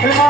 대박.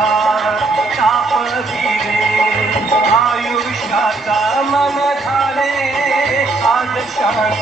आयुष्या मन खाने आज शांत